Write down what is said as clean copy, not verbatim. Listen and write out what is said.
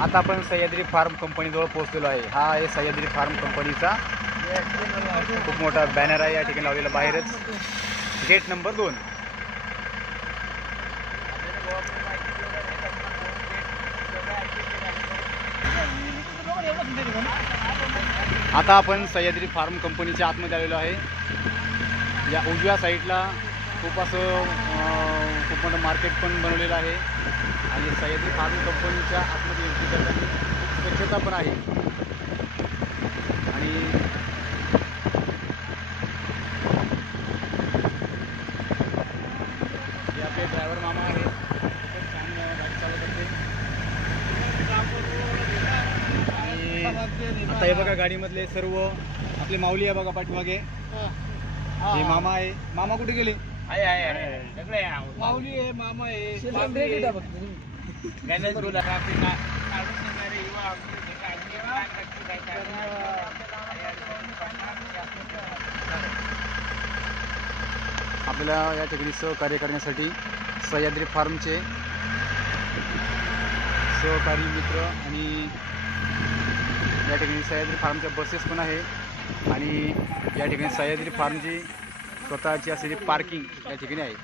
आता आपण सह्याद्री फार्म कंपनीजवळ पोहोचलेलो आहे। हा आहे सह्याद्री फार्म कंपनीचा खूप मोठा बॅनर आहे या ठिकाणी लावलेला बाहेरच, गेट नंबर 2। आता आपण सह्याद्री फार्म कंपनीच्या आतमध्ये आलेलो आहे। या उजव्या साईडला खूप मोठं मार्केट पण बनवलेलं आहे आणि सह्याद्री फार्म कंपनीच्या आतमध्ये एंट्री करताना खूप स्वच्छता पण आहे। आणि हे आपले ड्रायव्हर मामा आहेत, खूपच छान गाडी चालवतात ते। आणि आता हे बघा गाडीमधले सर्व आपले माऊली आहे बघा पाठीमागे, हे मामा आहे। मामा कुठे गेले? माऊली आहे, मामा आहे, आपल्याला या ठिकाणी सहकार्य करण्यासाठी सह्याद्री फार्मचे सहकारी मित्र आणि या ठिकाणी सह्याद्री फार्मच्या बसेस पण आहे आणि या ठिकाणी सह्याद्री फार्मची स्वतःची असलेली पार्किंग या ठिकाणी आहे।